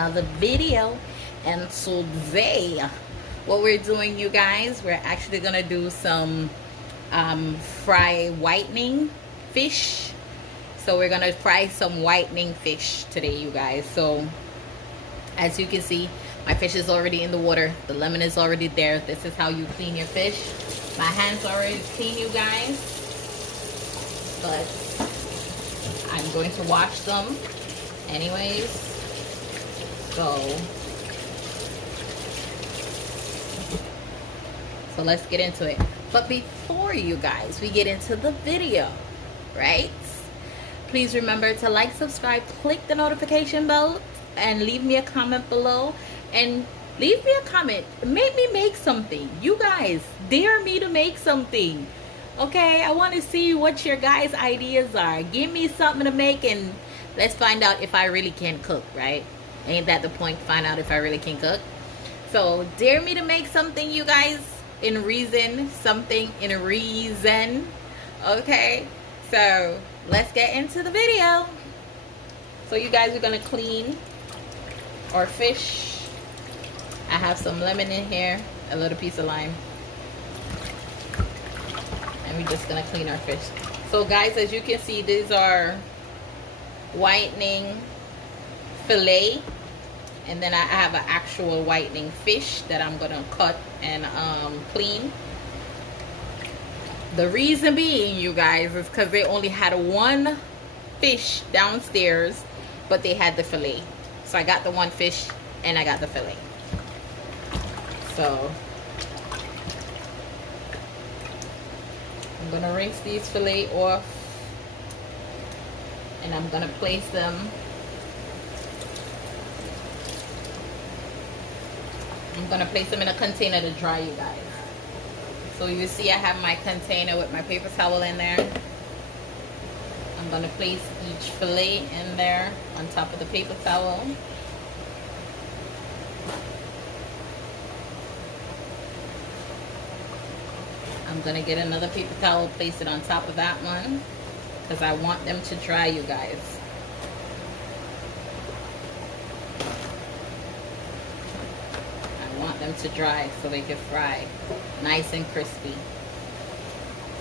another video. And today what we're doing, you guys, we're actually gonna do some fry whitening fish. So we're gonna fry some whitening fish today, you guys. So as you can see, my fish is already in the water. The lemon is already there. This is how you clean your fish. My hands are already clean, you guys, but I'm going to wash them anyways. So let's get into it. But before, you guys, we get into the video, right? Please remember to like, subscribe, click the notification bell, and leave me a comment below. And leave me a comment. Make me make something. You guys, dare me to make something. Okay, I want to see what your guys' ideas are. Give me something to make, and let's find out if I really can cook, right? Ain't that the point? Find out if I really can cook. So dare me to make something, you guys, in reason. Something in reason. Okay, so let's get into the video. So you guys are gonna clean our fish. I have some lemon in here, a little piece of lime, and we're just gonna clean our fish. So guys, as you can see, these are whitening fillet, and then I have an actual whitening fish that I'm gonna cut and clean. The reason being, you guys, is because they only had one fish downstairs, but they had the fillet. So I got the one fish and I got the fillet. So I'm gonna rinse these fillet off, and I'm gonna place them in a container to dry, you guys. So you see I have my container with my paper towel in there. I'm gonna place each fillet in there on top of the paper towel. I'm gonna get another paper towel, place it on top of that one, because I want them to dry, you guys. I want them to dry so they can fry nice and crispy.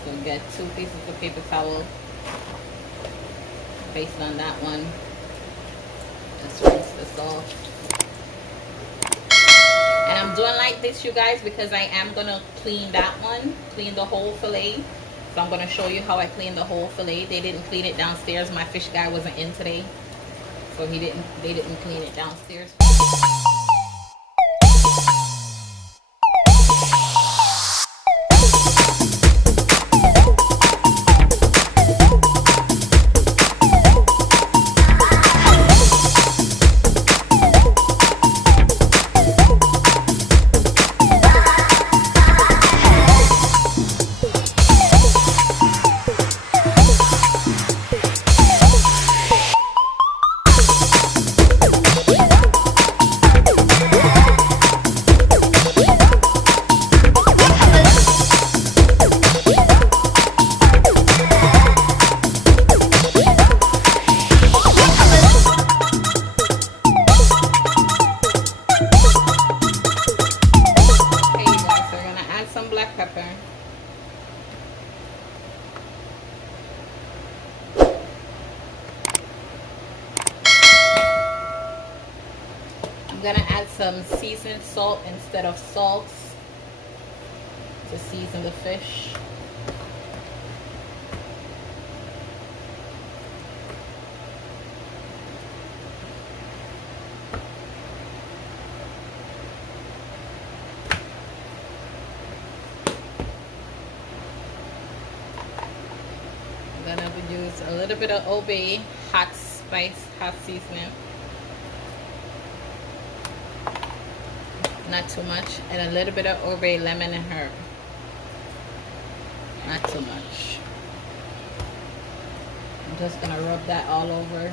So get 2 pieces of paper towel, place it on that one. Let's rinse this off. And I'm doing like this, you guys, because I am gonna clean that one, clean the whole fillet. So I'm gonna show you how I clean the whole fillet. They didn't clean it downstairs. My fish guy wasn't in today, so they didn't clean it downstairs. I'm gonna add some seasoned salt instead of salts to season the fish. I'm gonna use a little bit of Obey hot spice, hot seasoning. Not too much, and a little bit of Obey lemon and herb. Not too much. I'm just gonna rub that all over.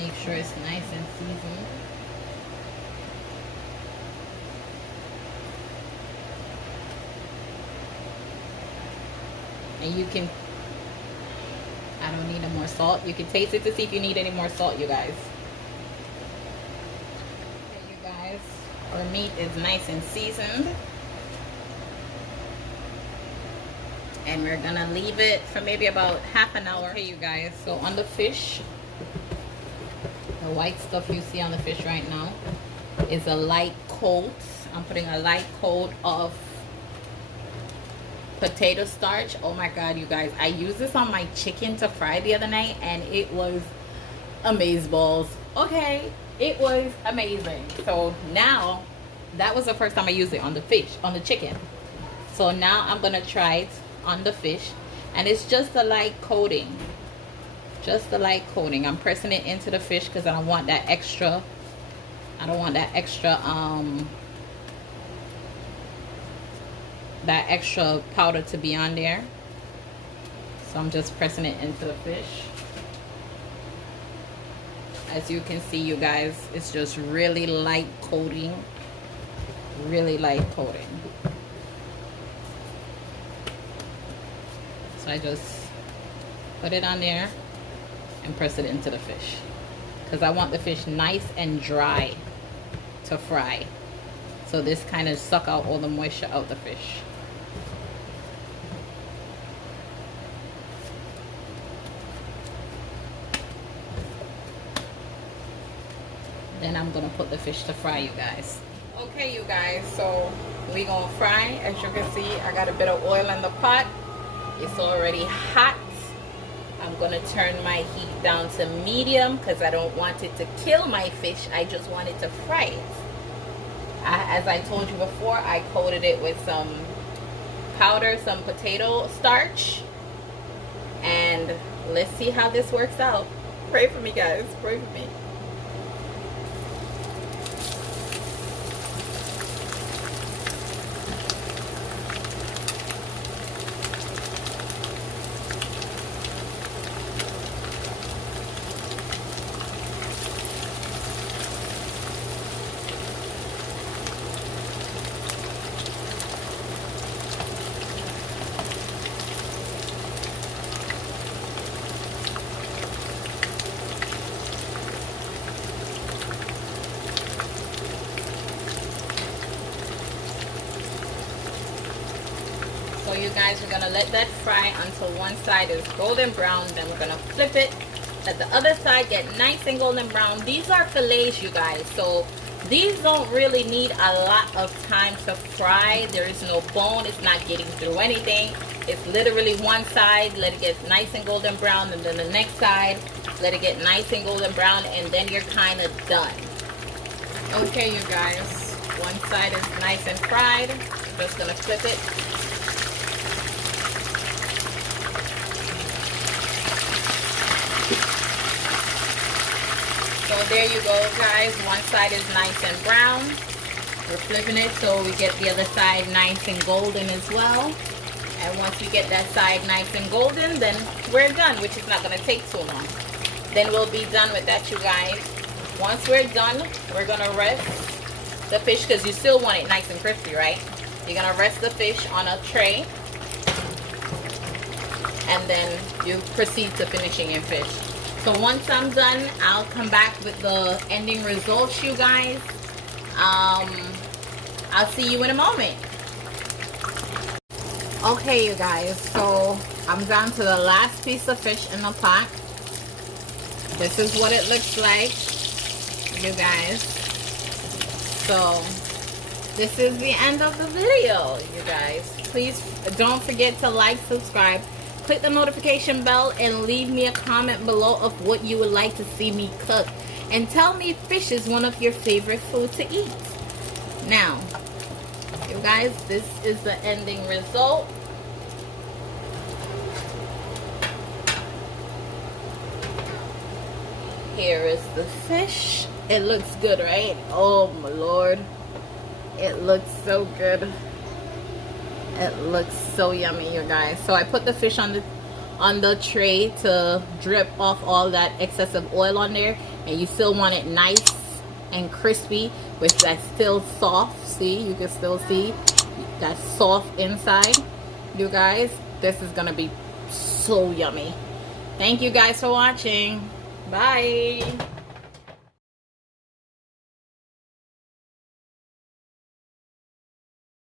Make sure it's nice and seasoned. And you can, I don't need any more salt. You can taste it to see if you need any more salt, you guys. Okay, you guys, our meat is nice and seasoned. And we're gonna leave it for maybe about half an hour. Okay, you guys, so on the fish, the white stuff you see on the fish right now is a light coat. I'm putting a light coat of potato starch. Oh my god, you guys, I used this on my chicken to fry the other night and it was amazeballs. Okay, it was amazing. So now, that was the first time I used it on the fish, on the chicken. So now I'm gonna try it on the fish, and it's just a light coating. Just a light coating. I'm pressing it into the fish because I don't want that extra, that extra powder to be on there. So I'm just pressing it into the fish. As you can see, you guys, it's just really light coating. Really light coating. So I just put it on there and press it into the fish. Because I want the fish nice and dry to fry. So this kind of suck out all the moisture out the fish. Then I'm gonna put the fish to fry, you guys. Okay, you guys, so we gonna fry. As you can see, I got a bit of oil in the pot. It's already hot. I'm gonna turn my heat down to medium because I don't want it to kill my fish. I just want it to fry it. As I told you before, I coated it with some powder, some potato starch. And let's see how this works out. Pray for me, guys. Pray for me. So you guys, we're gonna let that fry until one side is golden brown. Then we're gonna flip it. Let the other side get nice and golden brown. These are fillets, you guys. So these don't really need a lot of time to fry. There is no bone. It's not getting through anything. It's literally one side. Let it get nice and golden brown. And then the next side, let it get nice and golden brown. And then you're kind of done. Okay, you guys. One side is nice and fried. I'm just gonna flip it. So there you go, guys. One side is nice and brown. We're flipping it so we get the other side nice and golden as well. And once we get that side nice and golden, then we're done, which is not going to take too long. Then we'll be done with that, you guys. Once we're done, we're going to rest the fish because you still want it nice and crispy, right? You're going to rest the fish on a tray. And then you proceed to finishing your fish. So once I'm done, I'll come back with the ending results, you guys. I'll see you in a moment. Okay, you guys, so I'm down to the last piece of fish in the pot. This is what it looks like, you guys. So this is the end of the video, you guys. Please don't forget to like, subscribe, click the notification bell, and leave me a comment below of what you would like to see me cook. And tell me if fish is one of your favorite food to eat. Now, you guys, this is the ending result. Here is the fish. It looks good, right? Oh my lord. It looks so good. It looks so yummy, you guys. So I put the fish on the tray to drip off all that excessive oil on there, and you still want it nice and crispy with that still soft. See, you can still see that soft inside, you guys. this is gonna be so yummy. Thank you guys for watching. Bye.